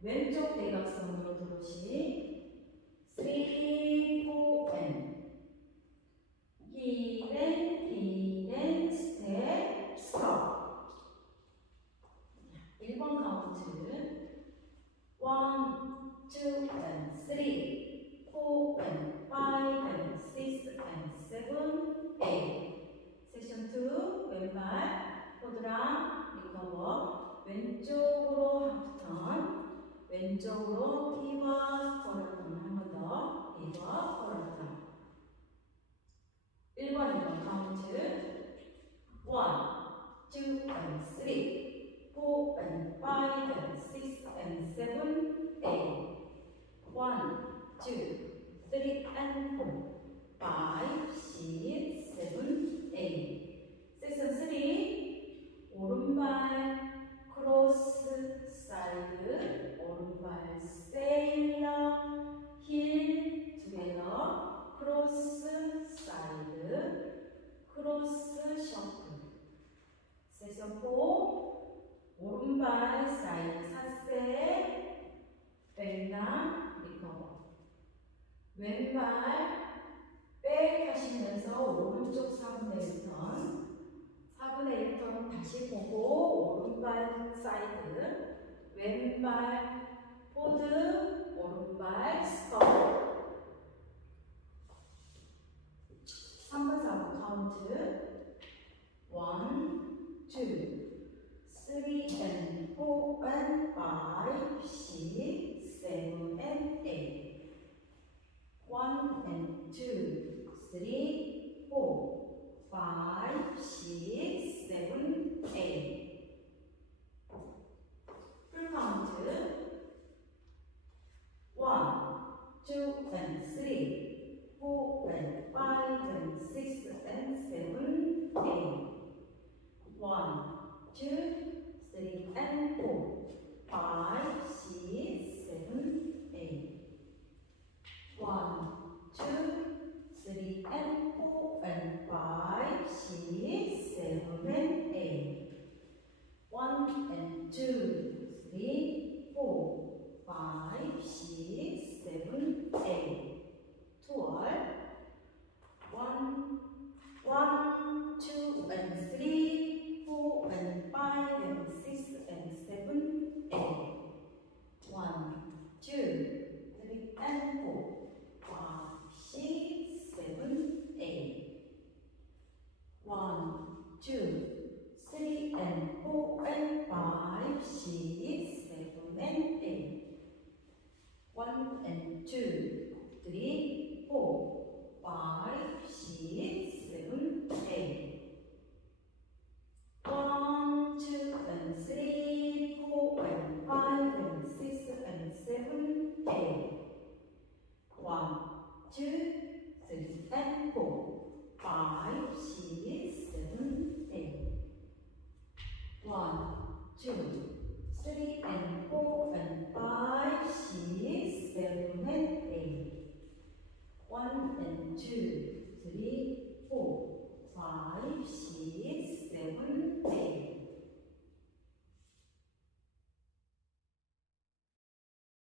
왼쪽 대각선으로 들어오시 3, 4, and heel and step, stop. 1번 카운트 1, 2 and 3, 4 and 5 and 6 and 7, 8. 섹션 2 왼발 포드랑 리커버 왼쪽으로 하프턴 왼쪽으로 피벗 코너턴 한 번 더 피벗 코너턴 1번 2번 카운트 1, 2 and 3, 4 and 5 and 6 and 7, 8. 1, 2, 3 and 4, 5, 6, 7, 8. 섹션 3 오른발 크로스 사이드 오른발 세일러 힐 투게더 크로스 사이드 크로스 셔플. 섹션 4 오른발 사이드 사세 백랑 리커버 왼발 백 하시면서 오른쪽 4분의 1턴 4분의 1턴 다시 보고 오른발 사이드 왼발 포드 오른발 스톱 3번 4번 카운트 1, 2, 3 and 4 and 5, 6, 7 and 8. 1 and 2, 3, 4, 5, 6, 7, 8. 풀 카운트 1, 2 and 3, 4 and 5 and 6 and 7, 8. 1, 2, 3 and 4, 5, 6, 7, 8. 1, 2, 3 and 4 and 5, 6, 7 and 8. 1 and 2, 3, 4, 5, 6, 7, 8. 12. 1, 2 and 3, 4 and 5 and 6 and 7, 8. 1, 2, 3 and 4, 5, 6, 7, 8. 1, 2, 3 and 4 and 5, 6, 7 and 8. 1 and 2, 3, 4, 5, 6, 7, 8. 1, 2 and 3, 4 and 5 and 6 and 7, 8. 1, 2, 3 and 4, 5, 6, 7, 8. 1, 2, 3 and 4 and 5, 6, 7 and 8. 1 and 2, 3, 4, 5, 6, 7, 8.